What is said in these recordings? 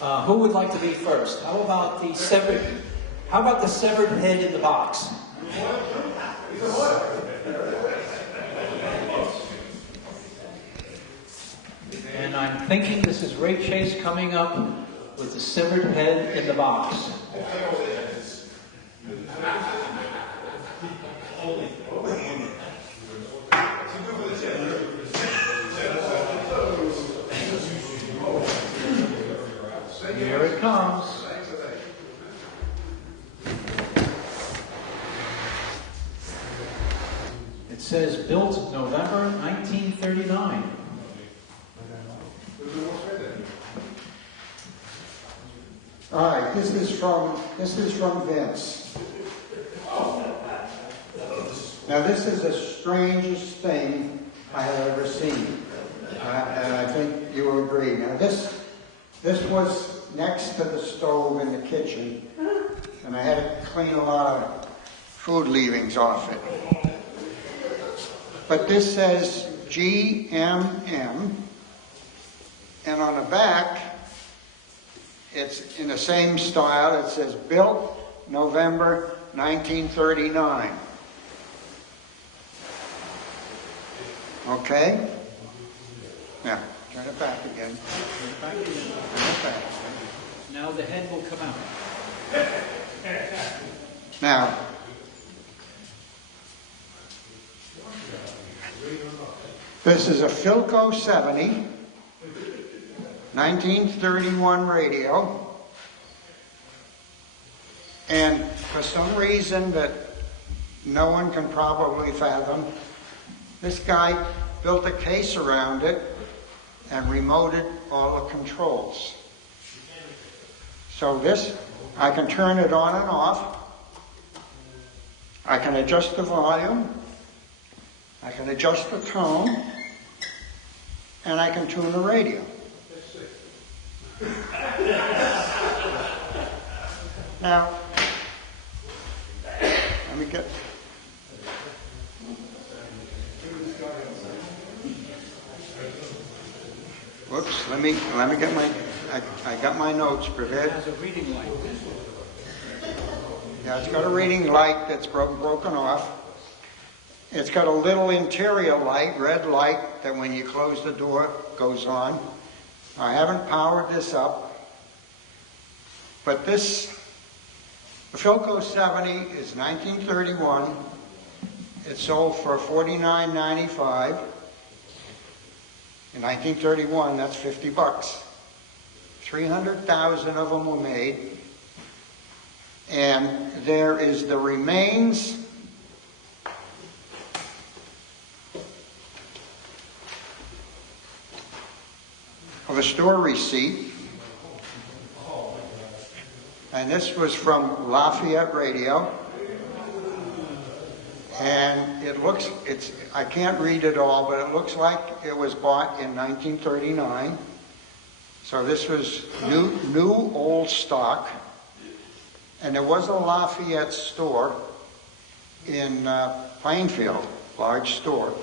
Who would like to be first? How about the severed head in the box? And I'm thinking this is Ray Chase coming up with the severed head in the box. Here it comes. It says built November 1939. All right, this is from Vince. Now this is the strangest thing I have ever seen, and I think you will agree. Now this was next to the stove in the kitchen, and I had to clean a lot of food leavings off it. But this says GMM, and on the back, it's in the same style. It says built November 1939. Okay? Now, turn it back again. Turn it back again. Turn it back. Now the head will come out. Now, this is a Philco 70, 1931 radio. And for some reason that no one can probably fathom, this guy built a case around it and remoted all the controls. So this, I can turn it on and off. I can adjust the volume. I can adjust the tone. And I can tune the radio. Now, let me get... Whoops, let me get my... I got my notes prepared. It has a reading light. Yeah, it's got a reading light that's broken off. It's got a little interior light, red light, that when you close the door goes on. I haven't powered this up. But this, the Philco 70 is 1931. It sold for $49.95. In 1931, that's 50 bucks. 300,000 of them were made. And there is the remains of a store receipt. And this was from Lafayette Radio. And it looks, I can't read it all, but it looks like it was bought in 1939. So this was new old stock. And there was a Lafayette store in Plainfield, large store.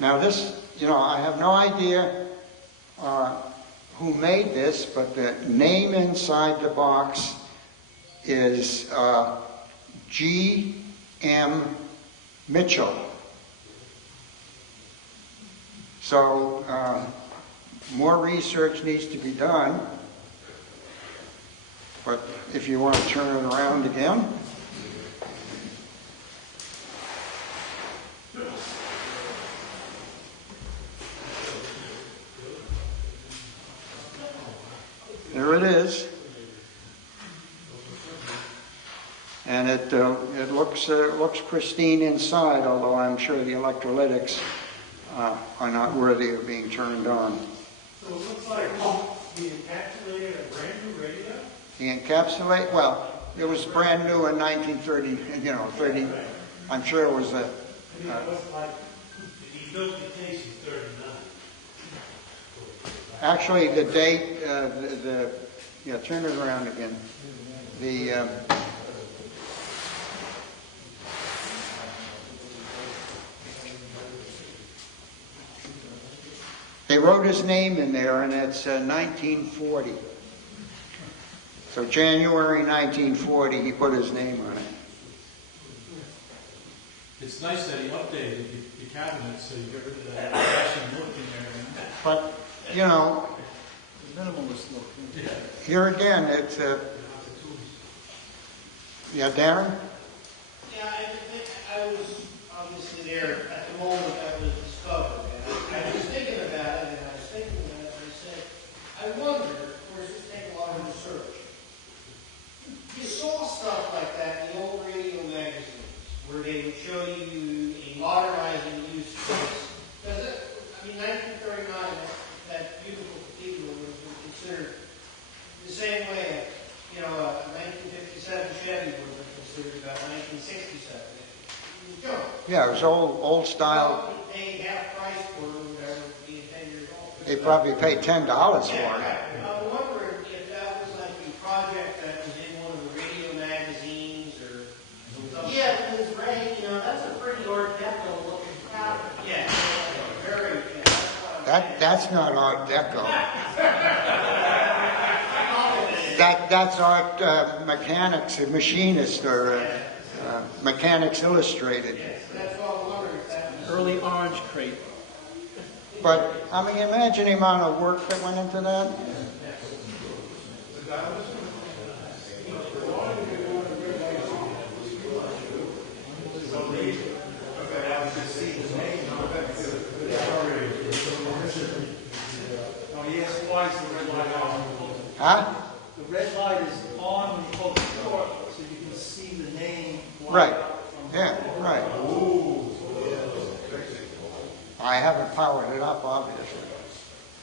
Now this, I have no idea who made this, but the name inside the box is G.M. Mitchell. So more research needs to be done, but if you want to turn it around again. There it is. And it looks pristine inside, although I'm sure the electrolytics are not worthy of being turned on. So it looks like he encapsulated a brand new radio? He encapsulated, well, it was brand new in 1930, 30, I'm sure it was a... He built the case in 39. Actually, the date, yeah, turn it around again. They wrote his name in there, and it's 1940. So January 1940, he put his name on it. It's nice that he updated the cabinet, so you get rid of that fashion look in there. But, you know, Minimalist look. Yeah. here again, it's yeah, Darren? Yeah, I was obviously there at the moment that was discovered. And I was thinking about it, and I was thinking about it, and I said, I wonder, of course, it's taken a lot of research. You saw stuff like that in the old radio magazines, where they would show you a modernizing use case. Because, I mean, 1939, that beautiful cathedral was considered the same way, you know, a 1957 Chevy would have been considered about 1967. It was junk. Yeah, it was old style. Well, they pay half price for it, or whatever, being 10 years old. They probably paid $10 for it. I'm wondering if that was like a project that was in one of the radio magazines or something. Yeah, because Ray, you know, that's a pretty Art Deco looking cabinet. Yeah, very, That's not Art Deco. That's Art Mechanics, or Machinist, or Mechanics Illustrated. that's what I'm wondering if that was. Early orange crate. But, I mean, imagine the amount of work that went into that. Oh, he asked twice the red light on. Huh? The red light is on when you pull the door, so you can see the name. Right. Yeah, right. I haven't powered it up, obviously.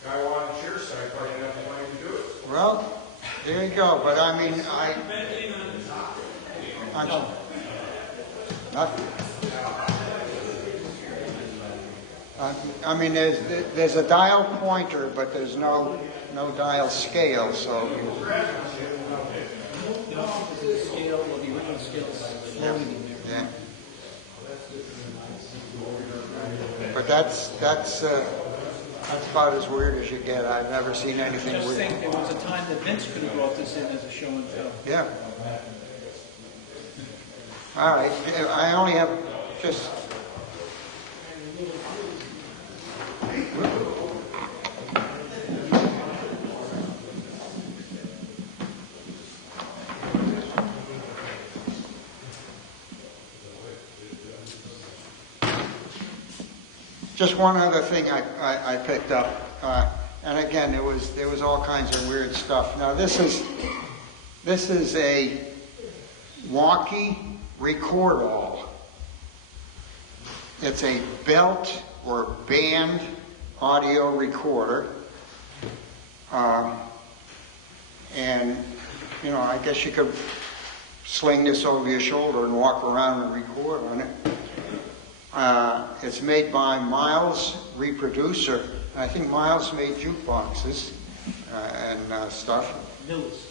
Guy wanted your side, but he didn't have the money to do it. Well, there you go. But I mean, I mean, there's a dial pointer, but there's no dial scale. So The scale, or the original scale is floating in there. yeah. But that's about as weird as you get. I've never seen anything Just weird. think, there was a time that Vince could have brought this in as a show and tell. Yeah. All right. I only have just. Just one other thing I picked up, and again, there was all kinds of weird stuff. Now this is a walkie record-all. It's a belt or band audio recorder, and you know, I guess you could sling this over your shoulder and walk around and record on it. It's made by Miles Reproducer. I think Miles made jukeboxes and stuff. Mills.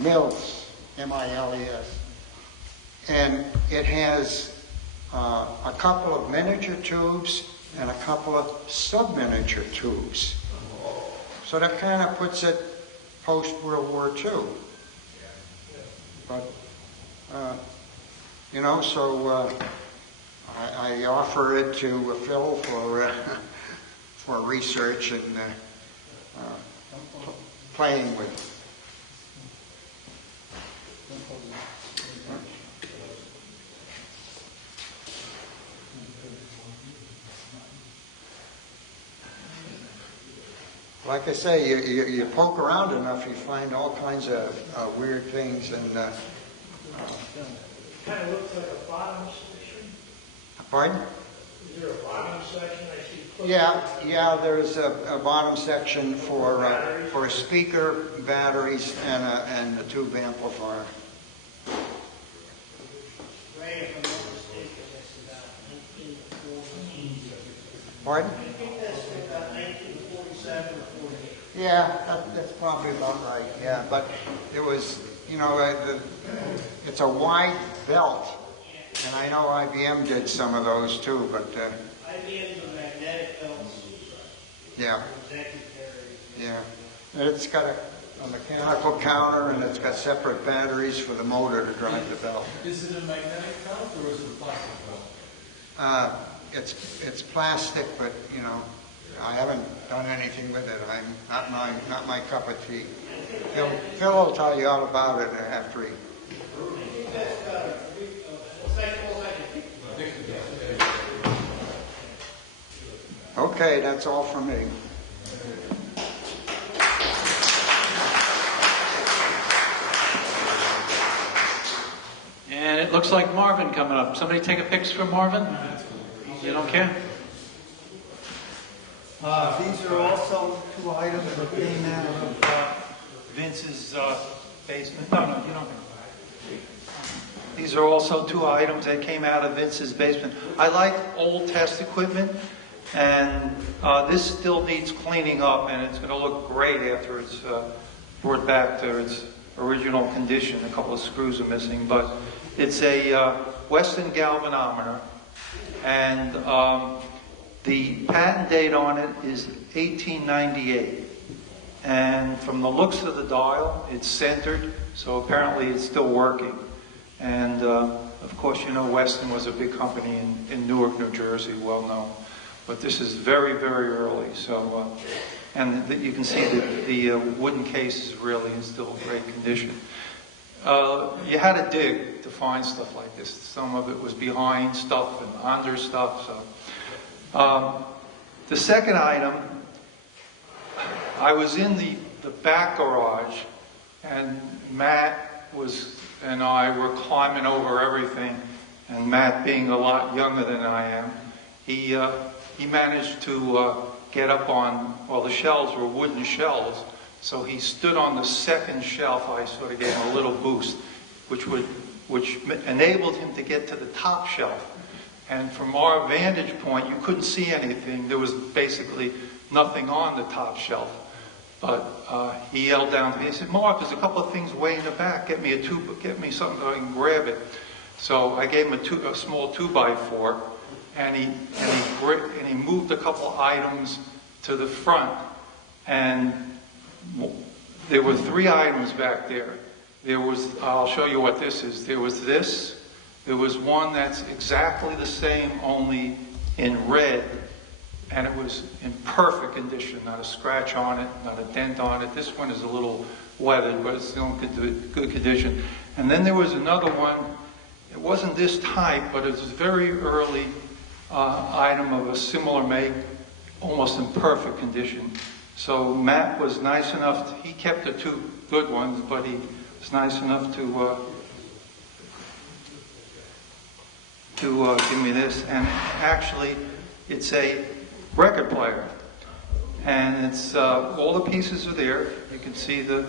Mills, M-I-L-E-S. And it has a couple of miniature tubes and a couple of sub-miniature tubes. So that kind of puts it post-World War II. But, you know, so I offer it to Phil for research and playing with. Like I say, you poke around enough, you find all kinds of weird things. And Kind of looks like a bottom section. pardon? Is there a bottom section I see? Yeah. There's a bottom section for speaker batteries and a tube amplifier. Ray, if I'm not mistaken, that's about 1914. Pardon? I think that's about 1947 or 48. Yeah, that's probably about right. Yeah, but it was, you know, it's a wide belt, and I know IBM did some of those too. But IBM's a magnetic belts. Yeah, executive. yeah. It's got a mechanical counter, and it's got separate batteries for the motor to drive the belt. Is it a magnetic belt or is it a plastic belt? It's plastic, but you know, I haven't done anything with it. Not my cup of tea. Phil will tell you all about it after he. Okay, that's all from me. And it looks like Marvin coming up. Somebody take a picture for Marvin? You don't care? These are also two items that came out of Vince's basement. No, you don't. These are also two items that came out of Vince's basement. I like old test equipment, and this still needs cleaning up, and it's going to look great after it's brought back to its original condition. A couple of screws are missing, but it's a Weston galvanometer, and the patent date on it is 1898. And from the looks of the dial, it's centered, so apparently it's still working. And of course, you know, Weston was a big company in Newark, New Jersey, well known. But this is very, very early. So, and you can see that the wooden case is really in still great condition. You had to dig to find stuff like this. Some of it was behind stuff and under stuff. So, the second item, I was in the back garage, and Matt and I were climbing over everything. And Matt, being a lot younger than I am, he managed to get up on, well, the shelves were wooden shelves, so he stood on the second shelf. I sort of gave him a little boost, which enabled him to get to the top shelf. And from our vantage point, you couldn't see anything. There was basically nothing on the top shelf. But he yelled down to me. He said, "Mark, there's a couple of things way in the back. Get me something so I can grab it." So I gave him a small 2x4, and he moved a couple items to the front. And there were 3 items back there. I'll show you what this is. There was this. There was one that's exactly the same, only in red. And it was in perfect condition, not a scratch on it, not a dent on it. This one is a little weathered, but it's still in good condition. And then there was another one. It wasn't this type, but it was a very early item of a similar make, almost in perfect condition. So Matt was nice enough, he kept the 2 good ones, but he was nice enough to give me this. And actually, it's a record player, and it's all the pieces are there. You can see the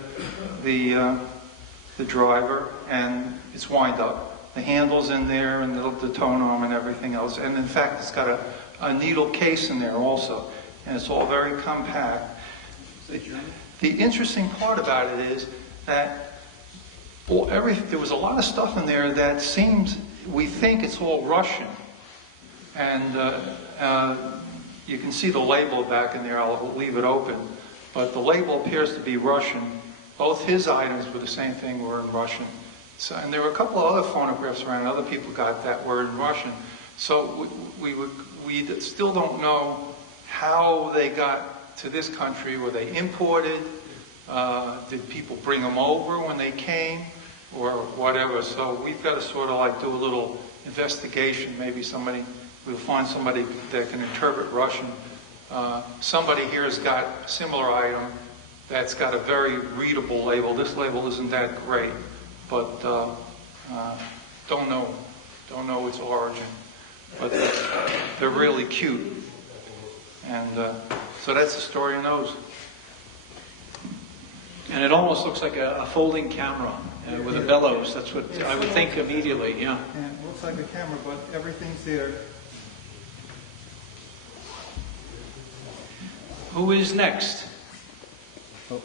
driver, and it's wind up. The handle's in there, and the tone arm, and everything else. And in fact, it's got a needle case in there also, and it's all very compact. The interesting part about it is that there was a lot of stuff in there that we think it's all Russian, and you can see the label back in there. I'll leave it open. But the label appears to be Russian. Both his items were the same thing, were in Russian. So, and there were a couple of other phonographs around. Other people got that word in Russian. So we still don't know how they got to this country. Were they imported? Did people bring them over when they came? Or whatever. So we've got to sort of like do a little investigation. Maybe we'll find somebody that can interpret Russian. Somebody here has got a similar item that's got a very readable label. This label isn't that great, but don't know its origin. But they're really cute. And so that's the story of those. And it almost looks like a folding camera with a bellows. That's what I would think immediately, yeah. And it looks like a camera, but everything's there. Who is next? Okay.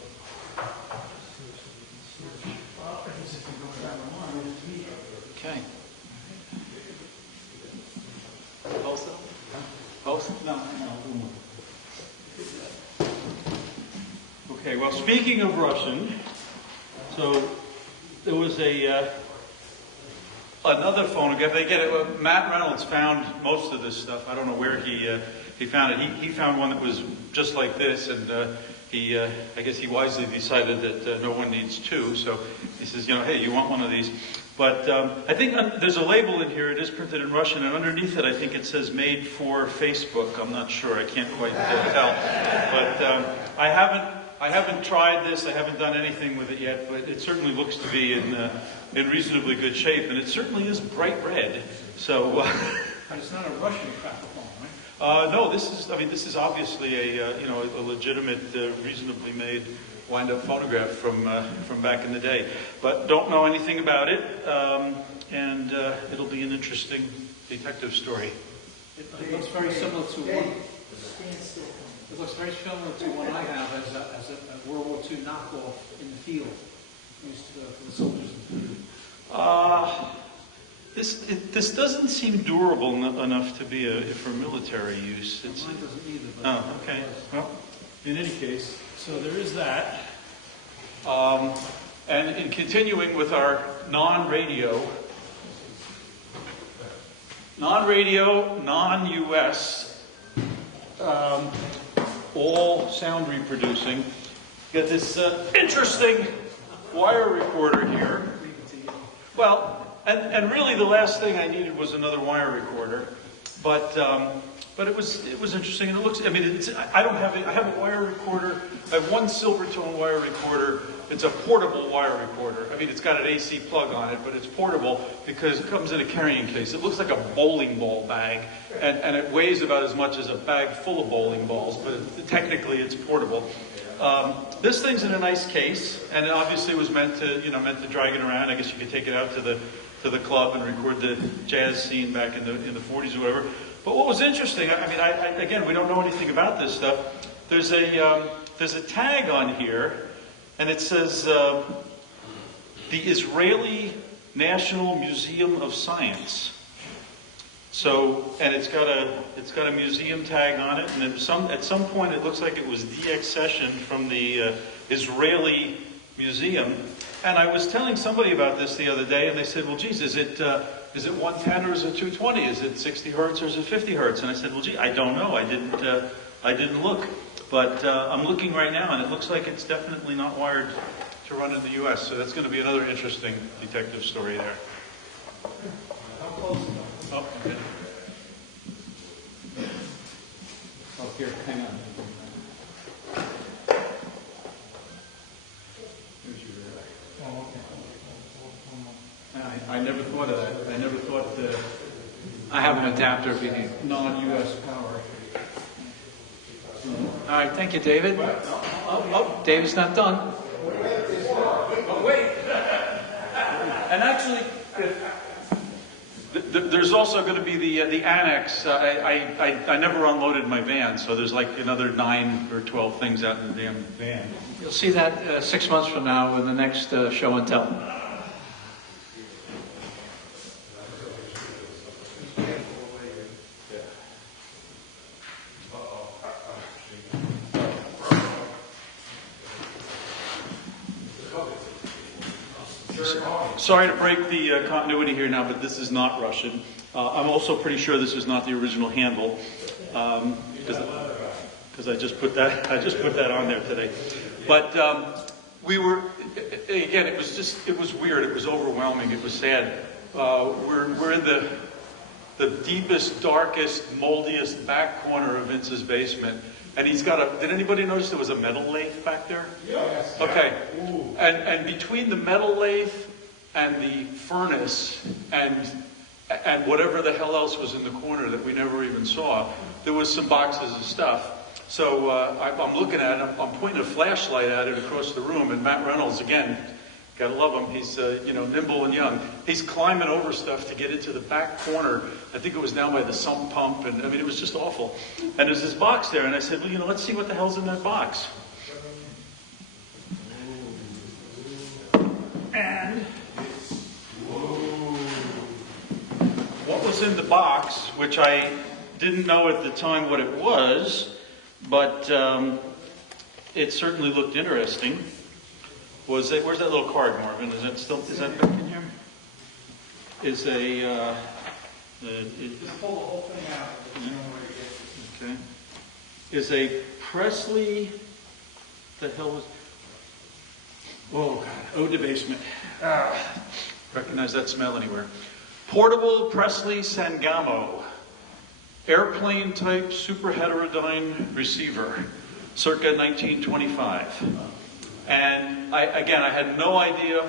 Both of them? Both? No, one more. Okay, well, speaking of Russian, so there was another phonograph. Matt Reynolds found most of this stuff. I don't know where he found it. He found one that was just like this, and I guess he wisely decided that no one needs two. So he says, hey, you want one of these? But I think there's a label in here. It is printed in Russian, and underneath it, I think it says "Made for Facebook." I'm not sure. I can't quite tell. But I haven't tried this. I haven't done anything with it yet. But it certainly looks to be in reasonably good shape, and it certainly is bright red. So. But it's not a Russian crackaphone, right? No, this is obviously a legitimate, reasonably made wind-up phonograph from back in the day. But don't know anything about it, and it'll be an interesting detective story. It looks very similar to one. It looks very similar to one I have as a World War II knockoff in the field, used for the soldiers. This doesn't seem durable enough to be for military use. Mine doesn't either. But Oh, okay. Well, In any case, so there is that. and in continuing with our non-radio, non-US, all sound reproducing, got this interesting wire recorder here. Well, and really the last thing I needed was another wire recorder, but it was interesting, and it looks. I mean, I have a wire recorder. I have one Silvertone wire recorder. It's a portable wire recorder. I mean, it's got an AC plug on it, but it's portable because it comes in a carrying case. It looks like a bowling ball bag, and it weighs about as much as a bag full of bowling balls, but technically it's portable. This thing's in a nice case, and it obviously was meant to drag it around. I guess you could take it out to the club and record the jazz scene back in the 40s or whatever. But what was interesting, again, we don't know anything about this stuff. There's a tag on here, and it says the Israeli National Museum of Science. So, and it's got a museum tag on it, and at some point it looks like it was deaccessioned from the Israeli museum. And I was telling somebody about this the other day, and they said, "Well, geez, is it 110 or is it 220? Is it 60 hertz or is it 50 hertz?" And I said, "Well, gee, I don't know. I didn't look, but I'm looking right now, and it looks like it's definitely not wired to run in the U.S. So that's going to be another interesting detective story there." How close? Oh, okay. Oh, here, hang on. I never thought of that. I never thought I have an adapter if you need non-US power. All right, thank you, David. Oh, David's not done. Oh, wait. And actually, there's also going to be the annex. I never unloaded my van, so there's like another 9 or 12 things out in the damn van. You'll see that 6 months from now in the next show and tell. Sorry to break the continuity here now, but this is not Russian. I'm also pretty sure this is not the original handle, because I just put that on there today. But we were, again, it was weird. It was overwhelming. It was sad. We're in the deepest, darkest, moldiest back corner of Vince's basement. And he's got did anybody notice there was a metal lathe back there? Yes. Okay. And between the metal lathe and the furnace and whatever the hell else was in the corner that we never even saw, there was some boxes of stuff. So I'm looking at it, I'm pointing a flashlight at it across the room, and Matt Reynolds, again, gotta love him, he's nimble and young. He's climbing over stuff to get into the back corner. I think it was down by the sump pump, and I mean, it was just awful. And there's this box there, and I said, well, let's see what the hell's in that box. And what was in the box, which I didn't know at the time what it was, but it certainly looked interesting was that, where's that little card, Marvin? Is that back in here? Is a, Pull the whole thing out. okay. Is a Presley, the hell was, oh, ode to basement. Recognize that smell anywhere. Portable Presley Sangamo, airplane type super heterodyne receiver, circa 1925. And I had no idea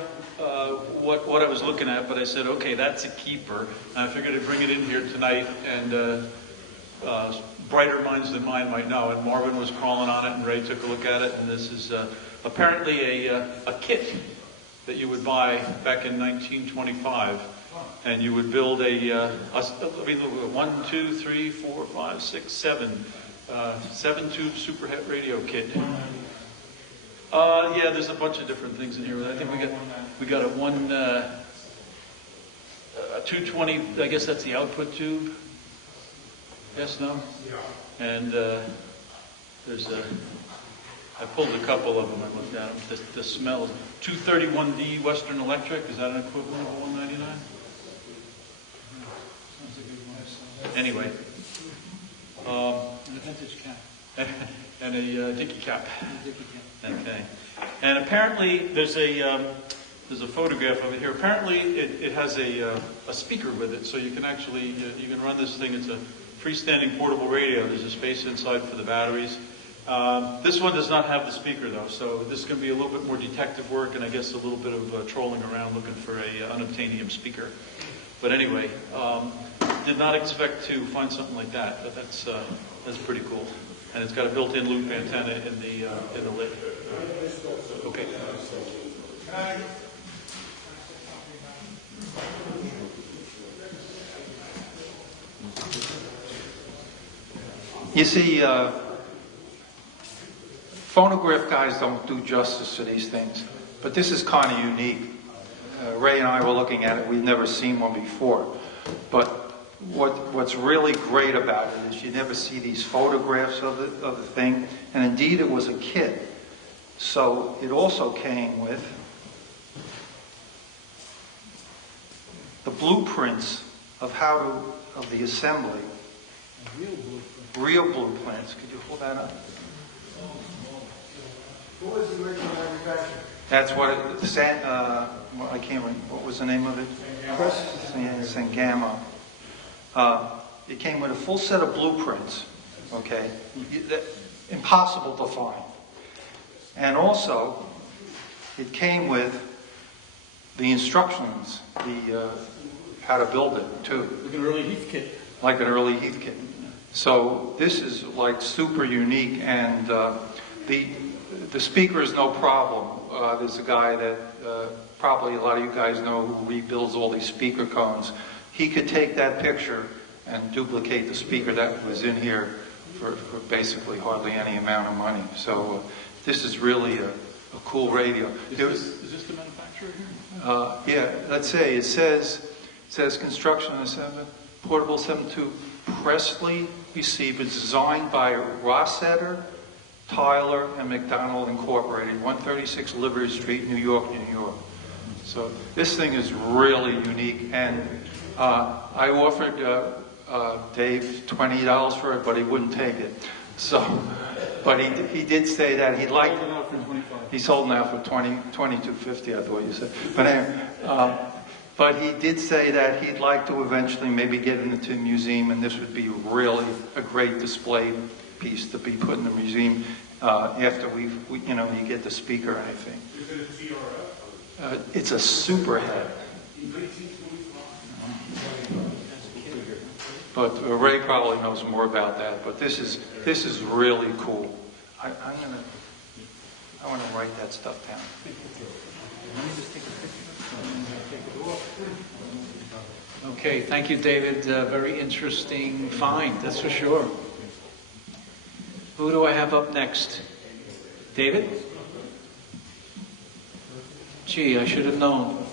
what I was looking at, but I said, okay, that's a keeper. And I figured I'd bring it in here tonight, and brighter minds than mine might know. And Marvin was crawling on it, and Ray took a look at it, and this is apparently a kit that you would buy back in 1925. And you would build I mean, 1, 2, 3, 4, 5, 6, 7, 7-tube super het radio kit. Yeah, there's a bunch of different things in here. I think we got a 220. I guess that's the output tube. Yes, no. Yeah. And there's I pulled a couple of them. I looked at them. The smell. 231D Western Electric. Is that an equivalent of 199? Sounds a good one. Anyway. And a vintage cap. And a dicky cap. Okay. And apparently there's a photograph of it here. Apparently it has a speaker with it, so you can actually you can run this thing. It's a freestanding portable radio. There's a space inside for the batteries. This one does not have the speaker though, so this is going to be a little bit more detective work, and I guess a little bit of trolling around looking for a unobtainium speaker. But anyway, did not expect to find something like that, but that's pretty cool. And it's got a built-in loop antenna in the lid. Okay. You see, phonograph guys don't do justice to these things, but this is kind of unique. Ray and I were looking at it. We've never seen one before. But what's really great about it is you never see these photographs of the thing. And indeed, it was a kit. So it also came with the blueprints of of the assembly. Real blueprints. Could you hold that up? What was the original manufacturer? That's what I can't remember. What was the name of it? Sangamo. It came with a full set of blueprints. Okay, impossible to find. And also, it came with the instructions, how to build it too. Like an early Heath kit. Like an early Heath kit. So this is like super unique, and the speaker is no problem. There's a guy that probably a lot of you guys know who rebuilds all these speaker cones. He could take that picture and duplicate the speaker that was in here for basically hardly any amount of money. So this is really a cool radio. Is this the manufacturer here? Yeah, let's say it says construction assembly, portable 7-tube Presley receiver designed by Rossetter, Tyler, and McDonald Incorporated, 136 Liberty Street, New York, New York. So this thing is really unique, and I offered Dave $20 for it, but he wouldn't take it. So, but he did say that he'd like. He's holding out for $22.50, I thought you said. But anyway, but he did say that he'd like to eventually maybe get it into a museum, and this would be really a great display piece to be put in the museum after you get the speaker or anything. Is it a TRF? It's a super head. But Ray probably knows more about that. But this is really cool. I want to write that stuff down. Okay, thank you, David. Very interesting find, that's for sure. Who do I have up next? David? Gee, I should have known.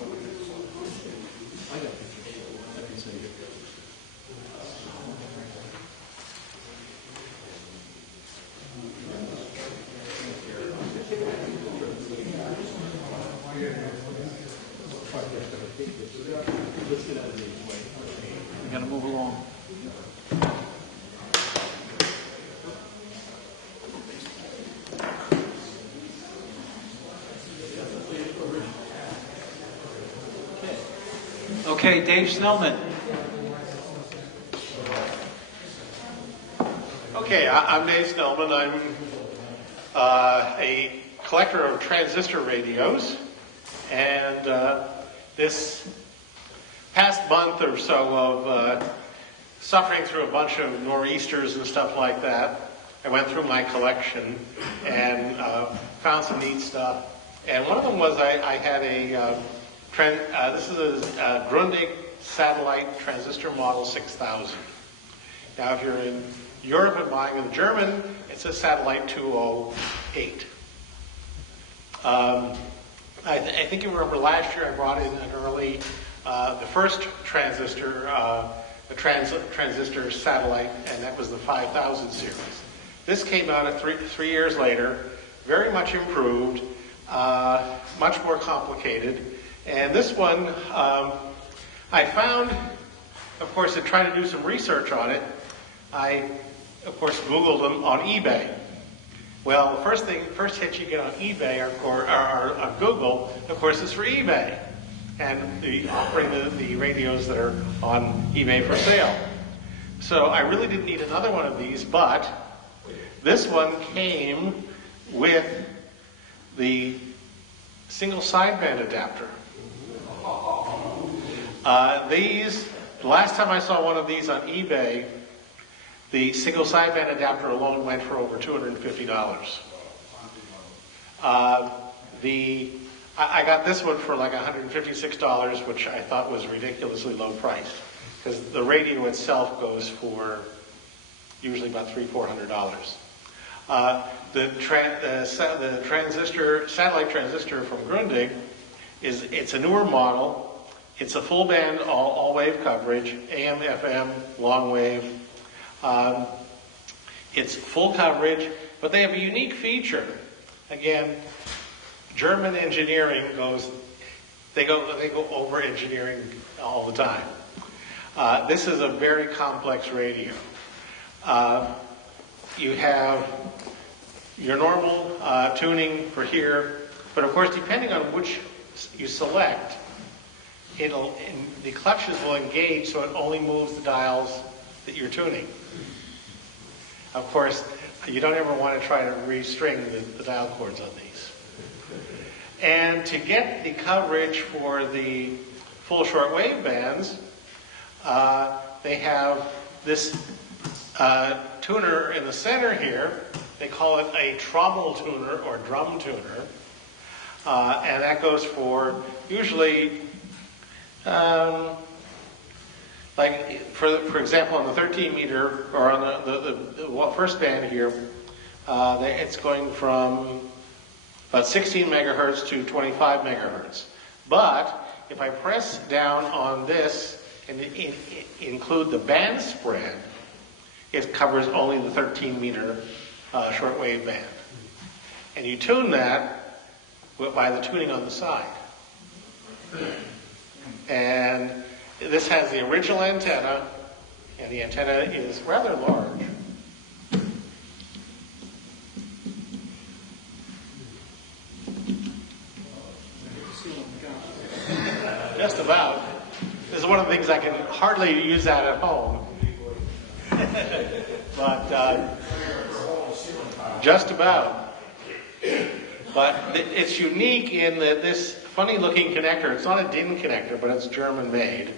Okay, Dave Snellman. Okay, I'm Dave Snellman. I'm a collector of transistor radios, and this past month or so of suffering through a bunch of nor'easters and stuff like that, I went through my collection and found some neat stuff. And one of them was I had this is a Grundig satellite transistor model 6000. Now, if you're in Europe and buying in German, it's a satellite 208. I think you remember last year I brought in an early, the first transistor, transistor satellite, and that was the 5000 series. This came out at three years later, very much improved, much more complicated. And this one, I found, of course, in trying to do some research on it, I, of course, Googled them on eBay. Well, the first hit you get on eBay or on Google, of course, is for eBay. And offering the radios that are on eBay for sale. So I really didn't need another one of these, but this one came with the single sideband adapter. The last time I saw one of these on eBay, the single sideband adapter alone went for over $250. I got this one for like $156, which I thought was ridiculously low priced, because the radio itself goes for usually about $300-400. The satellite transistor from Grundig it's a newer model. It's a full band, all wave coverage, AM, FM, long wave. It's full coverage, but they have a unique feature. Again, German engineering they go over engineering all the time. This is a very complex radio. You have your normal tuning for here, but of course, depending on which you select, the clutches will engage so it only moves the dials that you're tuning. Of course, you don't ever want to try to restring the dial cords on these. And to get the coverage for the full shortwave bands, they have this tuner in the center here. They call it a trommel tuner or drum tuner. And that goes for usually, like for example, on the 13 meter or on the first band here, it's going from about 16 megahertz to 25 megahertz. But if I press down on this and include the band spread, it covers only the 13 meter shortwave band. And you tune that by the tuning on the side. And this has the original antenna, and the antenna is rather large. Just about. This is one of the things I can hardly use that at home. But just about. But it's unique in that this funny looking connector, it's not a DIN connector, but it's German made.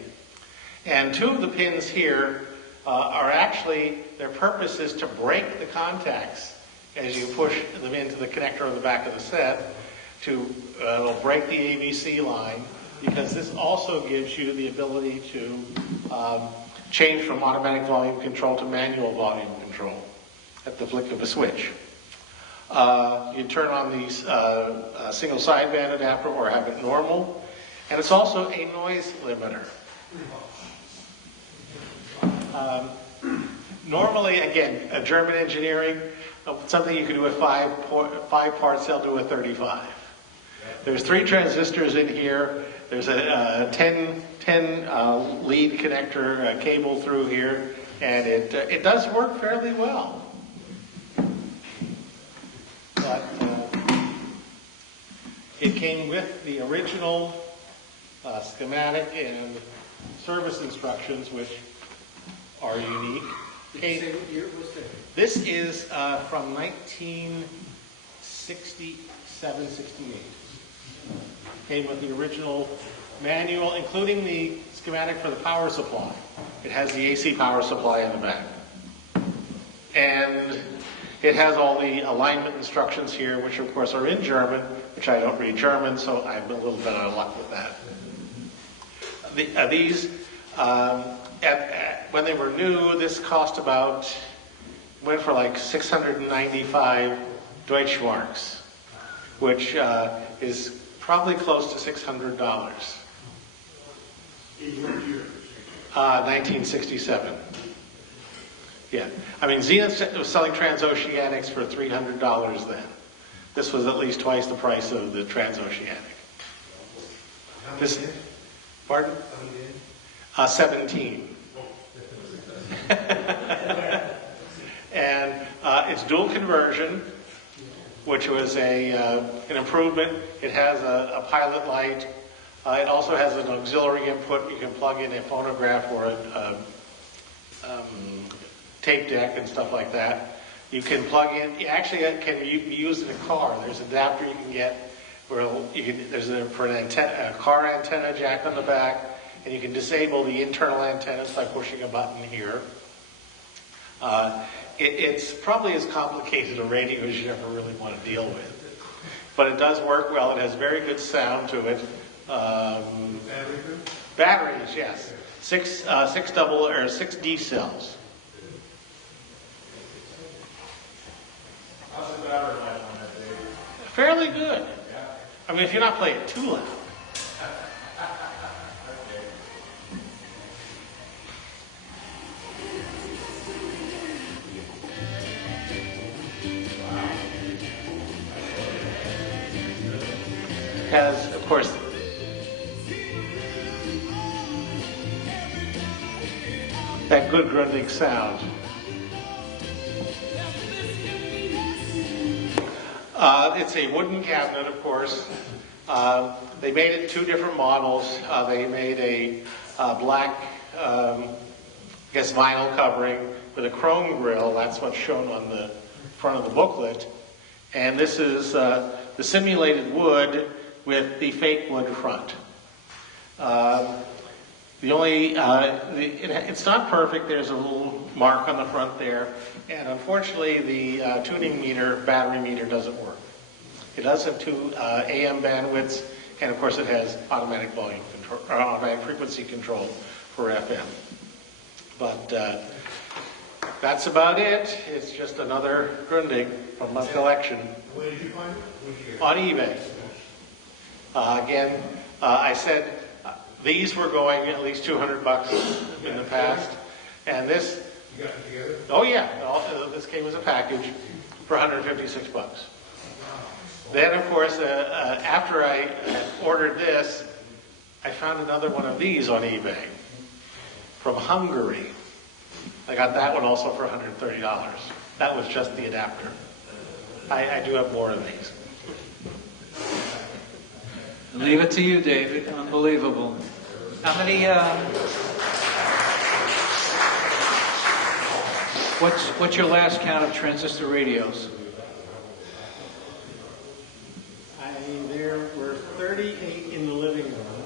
And two of the pins here are actually, their purpose is to break the contacts as you push them into the connector on the back of the set. It'll break the AVC line, because this also gives you the ability to change from automatic volume control to manual volume control at the flick of a switch. You turn on these single sideband adapter or have it normal, and it's also a noise limiter. Normally, again, a German engineering, something you can do with five parts, they'll do with 35. There's 3 transistors in here. There's a 10 lead connector cable through here, and it does work fairly well. But it came with the original schematic, and service instructions, which are unique. Did you say what year it was there? This is from 1967, 68. Came with the original manual, including the schematic for the power supply. It has the AC power supply in the back. And it has all the alignment instructions here, which of course are in German, which I don't read German, so I'm a little bit out of luck with that. These, when they were new, this cost went for like 695 Deutschmarks, which is probably close to $600. In what year? 1967. Yeah. I mean, Zenith was selling transoceanics for $300 then. This was at least twice the price of the transoceanic. This, pardon? 17. And it's dual conversion, which was an improvement. It has a pilot light. It also has an auxiliary input. You can plug in a phonograph or a tape deck and stuff like that. You can plug in, actually it can be used in a car. There's an adapter you can get where there's for an antenna, a car antenna jack on the back, and you can disable the internal antennas by pushing a button here. It's probably as complicated a radio as you ever really want to deal with. But it does work well. It has very good sound to it. Batteries, yes. Six D cells. How's the battery life on that, Dave? Fairly good. I mean, if you're not playing too loud. Has, of course, that good grunting sound. It's a wooden cabinet, of course. They made it in two different models. They made a black, vinyl covering with a chrome grill. That's what's shown on the front of the booklet. And this is the simulated wood with the fake wood front. It's not perfect. There's a little mark on the front there. And unfortunately, the tuning meter, battery meter, doesn't work. It does have two AM bandwidths, and of course it has automatic volume control, or automatic frequency control for FM. But that's about it. It's just another Grundig from my collection. Where did you find it? Which year? On eBay. Again, I said these were going at least $200 in the past, and this. You got it together? Oh yeah, this came as a package for $156. Then, of course, after I ordered this, I found another one of these on eBay from Hungary. I got that one also for $130. That was just the adapter. I do have more of these. Leave it to you, David. Unbelievable. How many? What's your last count of transistor radios? There were 38 in the living room.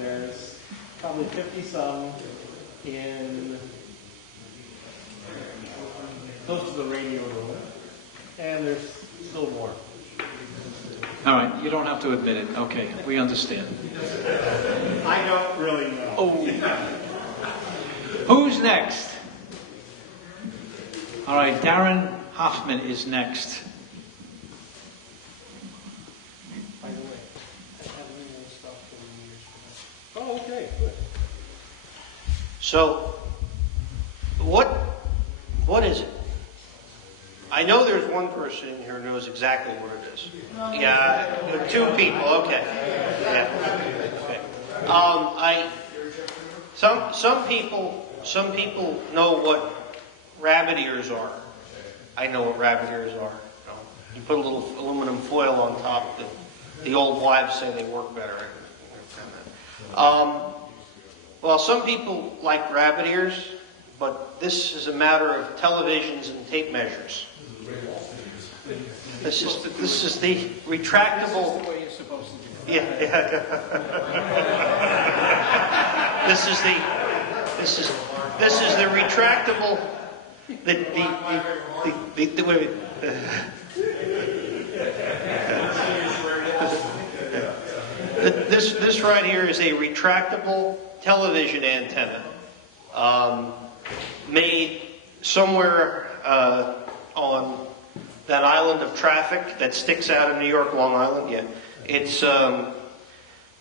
There's probably 50-some in close to the radio room, and there's still more. All right, you don't have to admit it. Okay, we understand. I don't really know. Oh. Who's next? All right, Darren Hoffman is next. By the way, I have any stuff from the years. Oh, okay, good. So, what is it? I know there's one person in here who knows exactly what it is. Yeah, two people. Okay. Yeah. Okay. Some people know what rabbit ears are. I know what rabbit ears are. You put a little aluminum foil on top. The old wives say they work better. Well, some people like rabbit ears, but this is a matter of televisions and tape measures. This is the retractable. The way you're supposed to do it. Yeah. This is the retractable. Wait. This right here is a retractable television antenna, made somewhere on that island of traffic that sticks out of New York, Long Island. Yeah, it's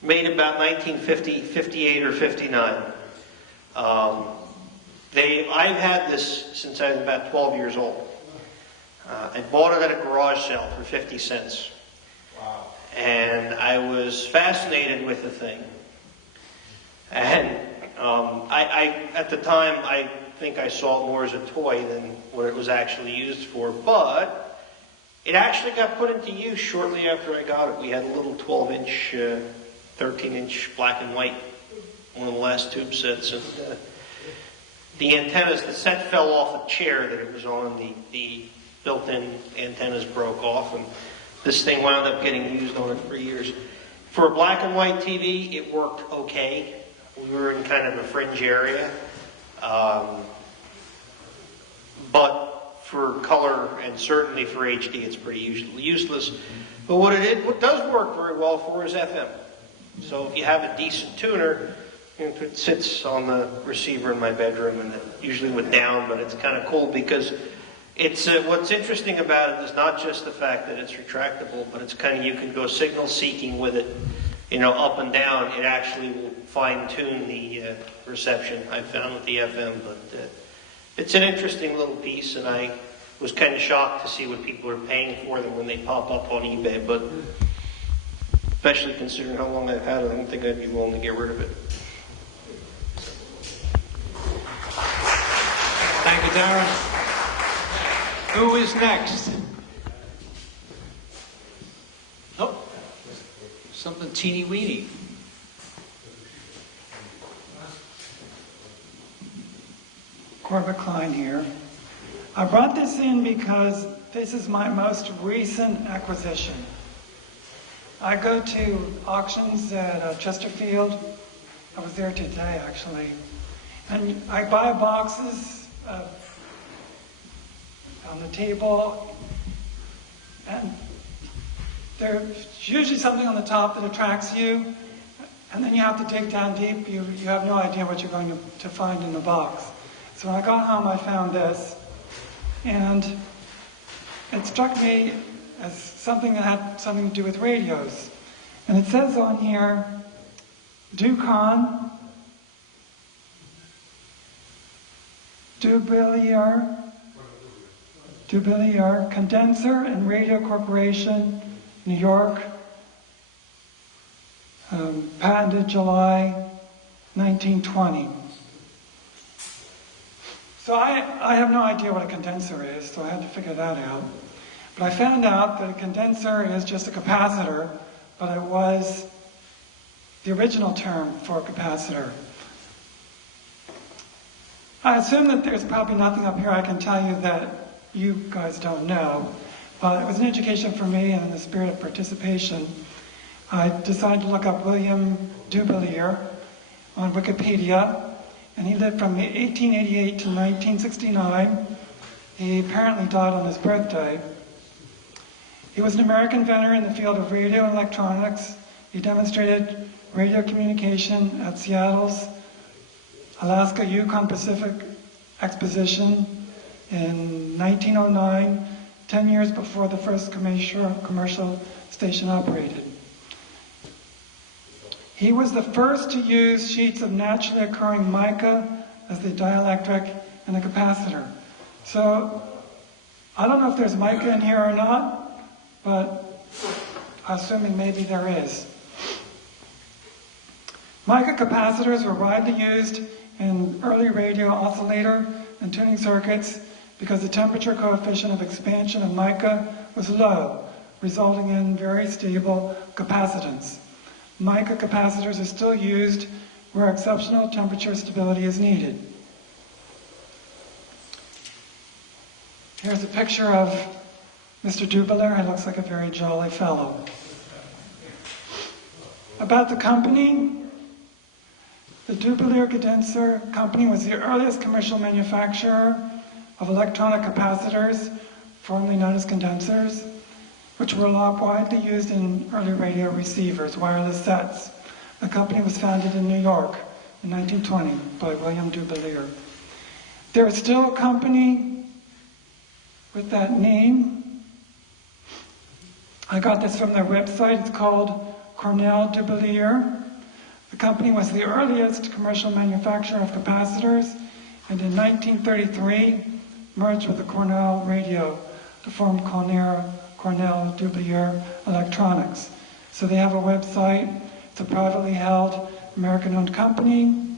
made about 1950, 58 or 59. I've had this since I was about 12 years old. I bought it at a garage sale for 50 cents. Wow. And I was fascinated with the thing. And I at the time, I think I saw it more as a toy than what it was actually used for. But it actually got put into use shortly after I got it. We had a little 12-inch, 13-inch black and white, one of the last tube sets. And the antennas, the set fell off a chair that it was on. The built-in antennas broke off, and this thing wound up getting used on it for years. For a black and white TV, it worked okay. We were in kind of a fringe area. But for color and certainly for HD, it's pretty useless. But what does work very well for is FM. So if you have a decent tuner, it sits on the receiver in my bedroom, and usually with down, but it's kind of cool because it's what's interesting about it is not just the fact that it's retractable, but it's kind of, you can go signal seeking with it, up and down. It actually will fine tune the reception, I found with the FM, but it's an interesting little piece, and I was kind of shocked to see what people are paying for them when they pop up on eBay, but especially considering how long I've had it, I don't think I'd be willing to get rid of it. Thank you, Darren. Who is next? Oh, something teeny weeny. Corbett Klein here. I brought this in because this is my most recent acquisition. I go to auctions at Chesterfield. I was there today, actually. And I buy boxes on the table, and there's usually something on the top that attracts you, and then you have to dig down deep. You have no idea what you're going to find in the box. So when I got home, I found this, and it struck me as something that had something to do with radios. And it says on here, Ducon, Dubilier Condenser and Radio Corporation, New York, patented July 1920. So I have no idea what a condenser is, so I had to figure that out. But I found out that a condenser is just a capacitor, but it was the original term for a capacitor. I assume that there's probably nothing up here I can tell you that you guys don't know, but it was an education for me, and in the spirit of participation, I decided to look up William Dubilier on Wikipedia, and he lived from 1888 to 1969. He apparently died on his birthday. He was an American inventor in the field of radio and electronics. He demonstrated radio communication at Seattle's Alaska Yukon Pacific Exposition in 1909, 10 years before the first commercial station operated. He was the first to use sheets of naturally occurring mica as the dielectric and the capacitor. So I don't know if there's mica in here or not, but assuming maybe there is. Mica capacitors were widely used in early radio oscillator and tuning circuits because the temperature coefficient of expansion of mica was low, resulting in very stable capacitance. Mica capacitors are still used where exceptional temperature stability is needed. Here's a picture of Mr. Dubilier. He looks like a very jolly fellow. About the company, the Dubilier Condenser Company was the earliest commercial manufacturer of electronic capacitors, formerly known as condensers, which were widely used in early radio receivers, wireless sets. The company was founded in New York in 1920 by William Dubilier. There is still a company with that name. I got this from their website. It's called Cornell Dubilier. The company was the earliest commercial manufacturer of capacitors, and in 1933 merged with the Cornell Radio to form Cornell Dubilier Electronics. So they have a website. It's a privately held, American-owned company,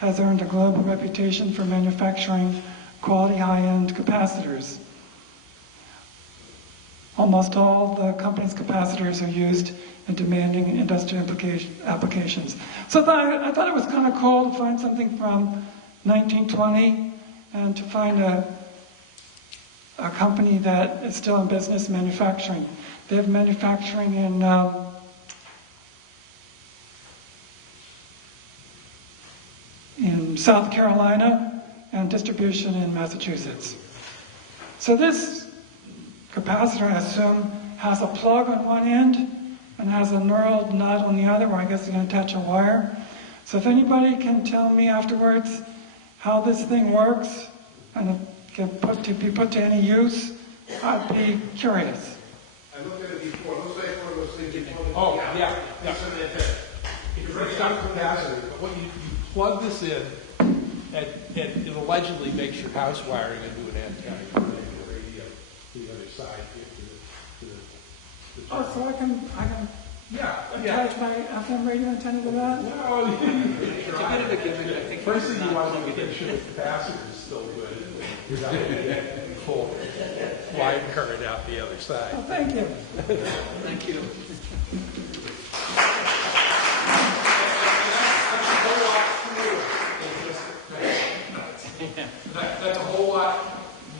has earned a global reputation for manufacturing quality high-end capacitors. Almost all the company's capacitors are used in demanding industrial applications. So I thought it was kind of cool to find something from 1920 and to find a company that is still in business manufacturing. They have manufacturing in South Carolina and distribution in Massachusetts. So this capacitor, I assume, has a plug on one end and has a knurled nut on the other, where I guess you're going to attach a wire. So if anybody can tell me afterwards how this thing works and it can be put to any use, I'd be curious. I looked at it before. It looks like one of those things you plug in. Oh, yeah. It's not capacity, but when you plug this in, and it allegedly makes your house wiring into an antenna. You put it in the radio to the other side to the Oh, so I can yeah. attach my FM radio antenna to that? Well, It's a bit of a gimmick, I think. first thing you want to make sure the capacitor is still good. You're not going to get full line current out the other side. Oh, thank you. Thank you. That's a whole lot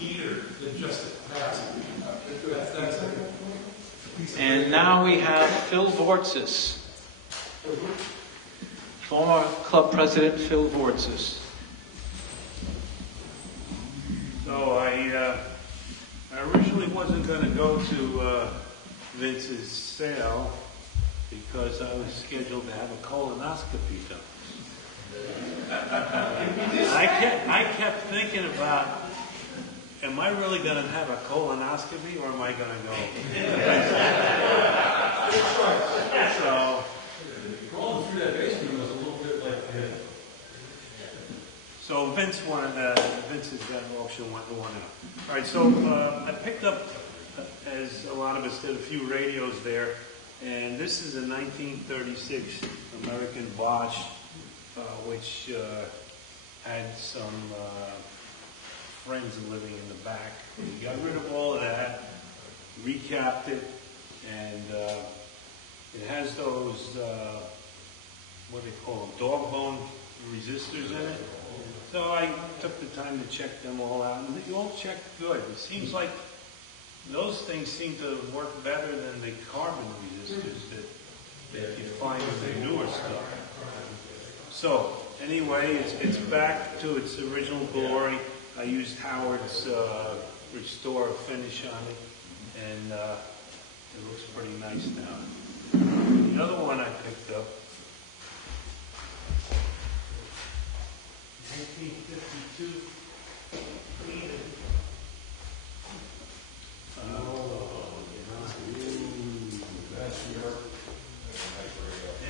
neater than just a capacitor. And now we have Phil Vortzis, former club president Phil Vortzis. So I originally wasn't going to go to Vince's sale because I was scheduled to have a colonoscopy done. I kept thinking about, am I really going to have a colonoscopy or am I going to go? So, Crawling through that basement was a little bit like so Vince has got an auction one out. All right, so I picked up, as a lot of us did, a few radios there, and this is a 1936 American Bosch, which had some friends living in the back. We got rid of all of that, recapped it, and it has those, what do they call them, dog bone resistors in it. So I took the time to check them all out, and they all checked good. It seems like those things seem to work better than the carbon resistors that you find in the newer stuff. So anyway, it's back to its original glory. I used Howard's Restore finish on it, and it looks pretty nice now. The other one I picked up, 1952.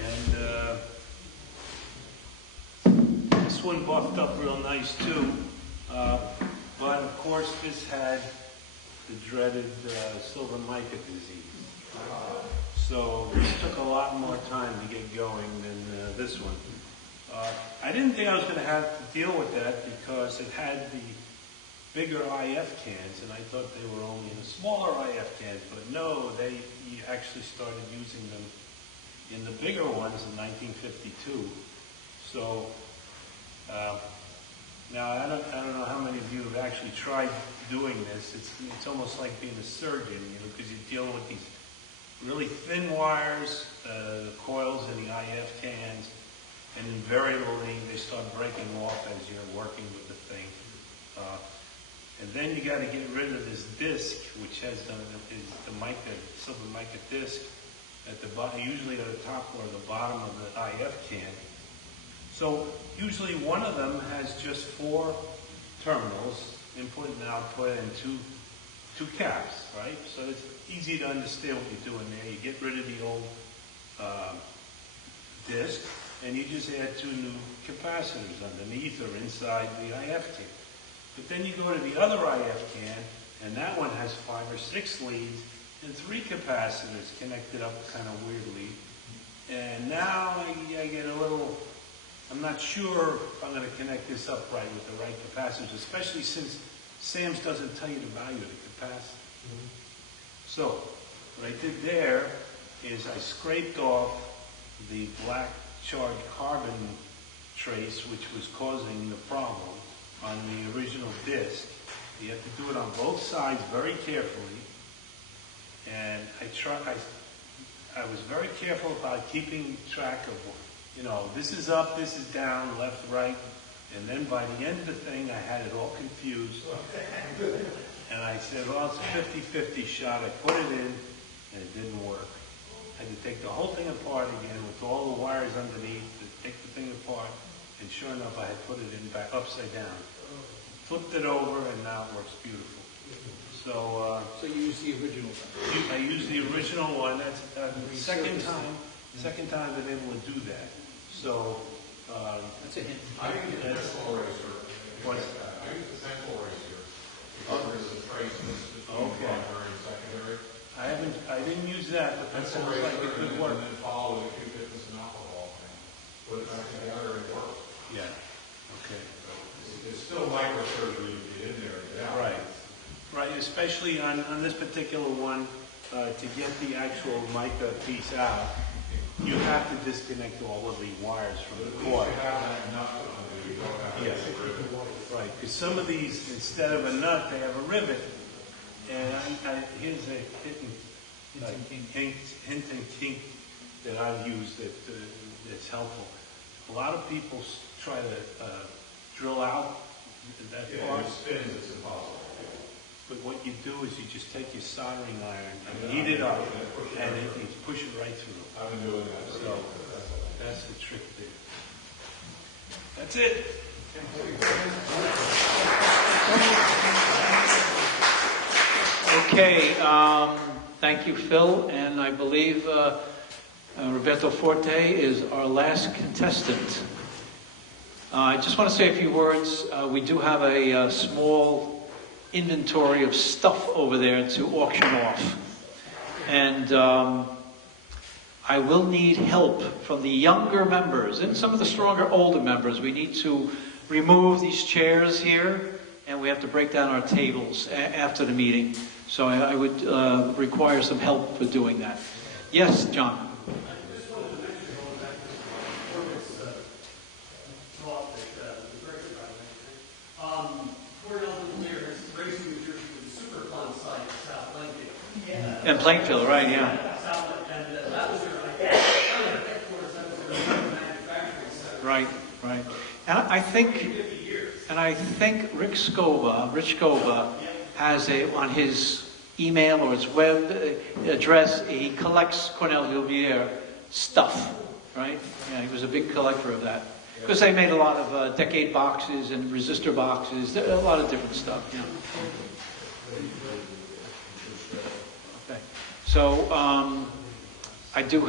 And this one buffed up real nice too. But of course this had the dreaded silver mica disease. So this took a lot more time to get going than this one. I didn't think I was going to have to deal with that because it had the bigger IF cans, and I thought they were only in the smaller IF cans, but no, they actually started using them in the bigger ones in 1952. So, now I don't know how many of you have actually tried doing this. It's almost like being a surgeon, because you're dealing with these really thin wires, the coils in the IF cans, and invariably they start breaking off as you're working with the thing. And then you got to get rid of this disc, which has the mica, silver mica disc at the bottom, usually at the top or the bottom of the IF can. So usually one of them has just 4 terminals, input and output, and two caps, right? So it's easy to understand what you're doing there. You get rid of the old disc, and you just add 2 new capacitors underneath or inside the IF can. But then you go to the other IF can, and that one has 5 or 6 leads and 3 capacitors connected up kind of weirdly. And now I get a little, I'm not sure if I'm going to connect this up right with the right capacitors, especially since Sam's doesn't tell you the value of the capacitor. So what I did there is I scraped off the black charged carbon trace, which was causing the problem on the original disc. You have to do it on both sides very carefully. And I was very careful about keeping track of, this is up, this is down, left, right. And then by the end of the thing, I had it all confused. And I said, well, it's a 50-50 shot. I put it in, and it didn't work. I had to take the whole thing apart again with all the wires underneath, to take the thing apart. And sure enough, I had put it in back upside down. Flipped it over, and now it works beautiful. So you use the original one? I used the original one. That's the second time I've been able to do that. So that's a hint. I use the pencil eraser. What? I use the pencil eraser. Because there's a trace that's primary and secondary. I didn't use that, but that sounds like it could work. And then follow with a Q-tip and some alcohol. Put it back together and it works. Yeah. Okay. It's still microsurgery to get in there and get out. Right. Right, especially on this particular one, to get the actual mica piece out, you have to disconnect all of the wires from the cord. Yes. Right, because some of these, instead of a nut, they have a rivet. And here's a hint and kink that I've used that's helpful. A lot of people try to drill out that part. If it spins, it's impossible. But what you do is you just take your soldering iron and heat it up, and you push it right through. I've been doing that. So that's the trick there. That's it. Okay, thank you, Phil, and I believe Roberto Forte is our last contestant. I just want to say a few words. We do have a small inventory of stuff over there to auction off. And I will need help from the younger members and some of the stronger older members. We need to remove these chairs here, and we have to break down our tables after the meeting. So I would require some help for doing that. Yes, John? In Plainfield, right, yeah. Right, right. And I think Rich Scova has on his email or his web address, he collects Cornell Villiers stuff, right? Yeah, he was a big collector of that. Because they made a lot of decade boxes and resistor boxes, a lot of different stuff, yeah. So I do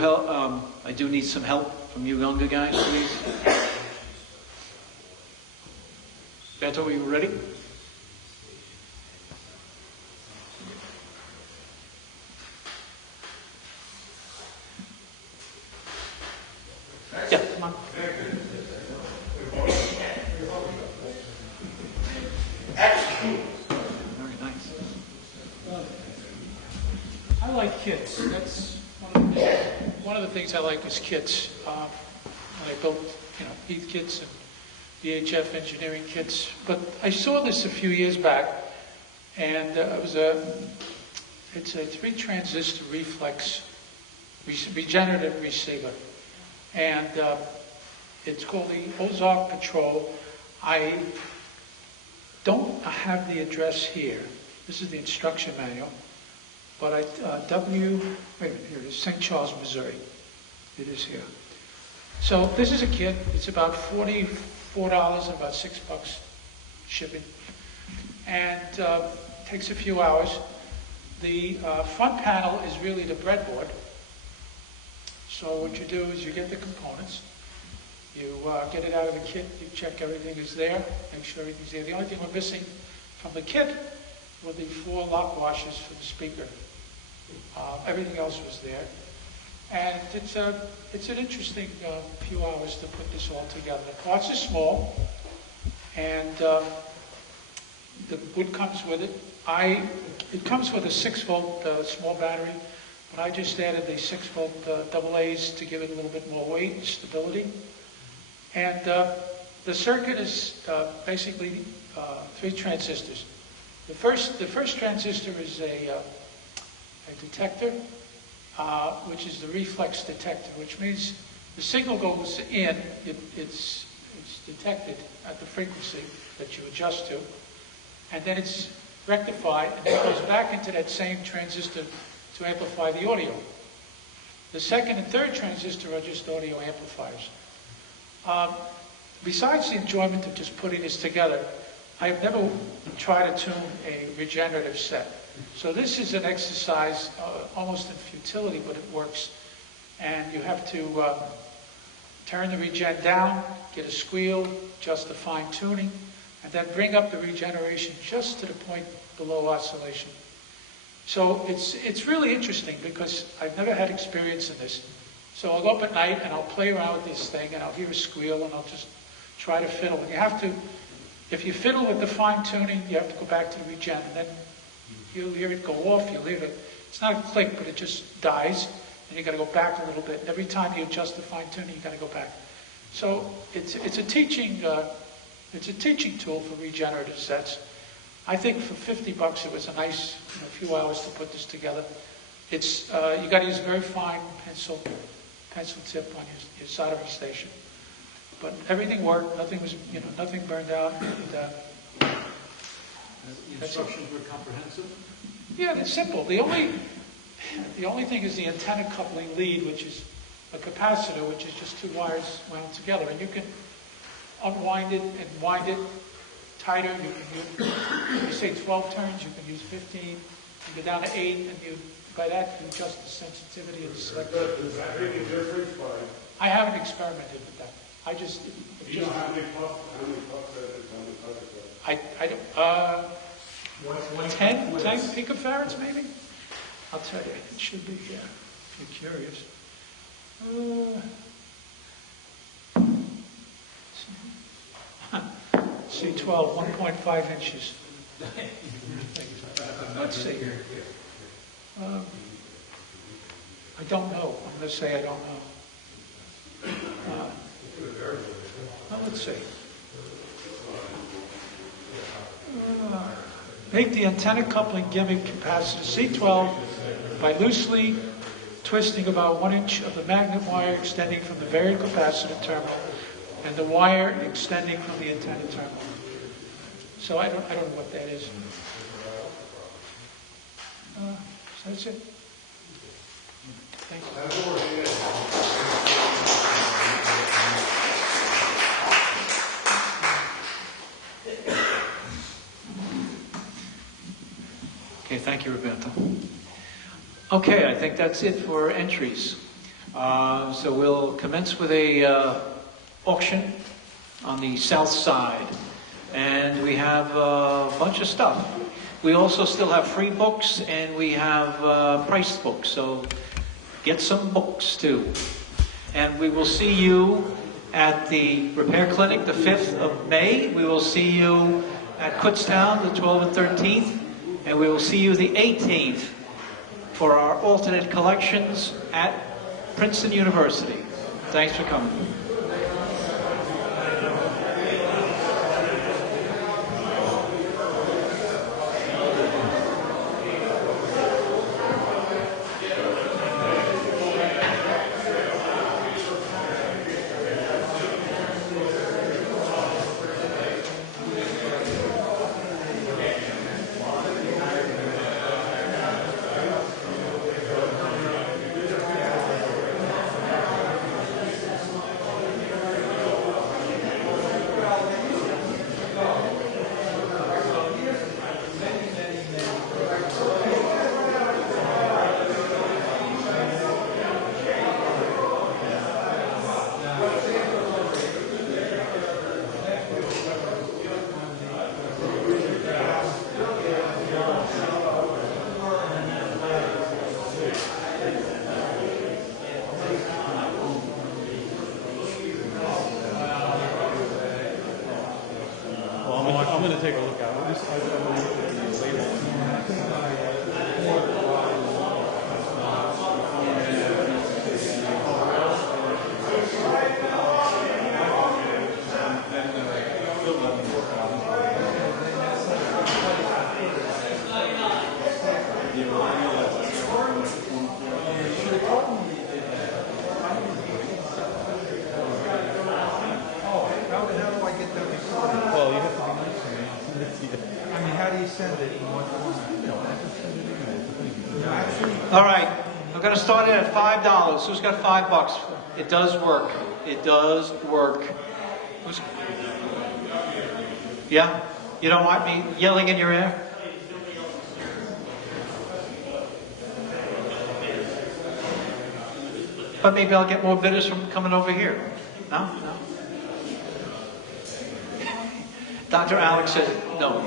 need some help from you younger guys, please. Beto, are you ready? Yeah, come on. Very nice. I like kits. That's one of the things I like is kits. When I built Heath kits and VHF engineering kits. But I saw this a few years back, and it's a 3-transistor reflex regenerative receiver, and it's called the Ozark Patrol. I don't have the address here. This is the instruction manual, but wait a minute, here it is, St. Charles, Missouri. It is here. So this is a kit. It's about $44 and about $6 shipping, and takes a few hours. The front panel is really the breadboard. So what you do is you get the components, you get it out of the kit, you check everything is there, make sure everything's there. The only thing we're missing from the kit were the 4 lock washers for the speaker. Everything else was there. And it's an interesting few hours to put this all together. The parts are small, and the wood comes with it. It comes with a 6-volt small battery, but I just added the 6-volt AA's to give it a little bit more weight and stability. And the circuit is basically 3 transistors. The first transistor is a detector, which is the reflex detector, which means the signal goes in, it's detected at the frequency that you adjust to, and then it's rectified, and then it goes back into that same transistor to amplify the audio. The second and third transistor are just audio amplifiers. Besides the enjoyment of just putting this together, I have never tried to tune a regenerative set. So this is an exercise almost in futility, but it works. And you have to turn the regen down, get a squeal, adjust the fine tuning, and then bring up the regeneration just to the point below oscillation. So it's really interesting because I've never had experience in this. So I'll go up at night and I'll play around with this thing and I'll hear a squeal and I'll just try to fiddle. And you have to, if you fiddle with the fine tuning, you have to go back to the regen. And then you'll hear it go off, you'll hear it. It's not a click, but it just dies. And you got to go back a little bit. And every time you adjust the fine tuning, you got to go back. So it's a teaching tool for regenerative sets. I think for $50 it was a nice few hours to put this together. It's you got to use a very fine pencil tip on your soldering station. But everything worked. Nothing was nothing burned out. And, The instructions were comprehensive? yeah, it's simple. The only thing is the antenna coupling lead, which is a capacitor, which is just 2 wires wound together, and you can unwind it and wind it tighter. You can use, if you say 12 turns, you can use 15. You go down to 8, and by that you adjust the sensitivity of the selector. Does that make a difference? I haven't experimented with that. You know how many puffs I don't, 10 picofarads maybe? I'll tell you, it should be here, if you're curious. C12, 1.5 inches. Let's see. I don't know. I'm going to say I don't know. Let's see. Make the antenna coupling gimmick capacitor C12 by loosely twisting about 1 inch of the magnet wire extending from the varied capacitor terminal and the wire extending from the antenna terminal. So I don't know what that is. So that's it. Thank you. Okay, thank you, Roberto. Okay, I think that's it for entries. So we'll commence with a auction on the south side. And we have a bunch of stuff. We also still have free books and we have priced books. So get some books too. And we will see you at the repair clinic the 5th of May. We will see you at Kutztown the 12th and 13th. And we will see you the 18th for our alternate collections at Princeton University. Thanks for coming. going to take a look at it. I'm going to look at the label. How do I get that recorded? Well, you have to be nice to me. I'll send it to you. I mean, how do you send it? In what format? Actually, All right, we're going to start it at $5. Who's got $5? It does work. It does work. Who's... Yeah? You don't want me yelling in your ear? But maybe I'll get more bidders from coming over here. No? No? Dr. Alex said no.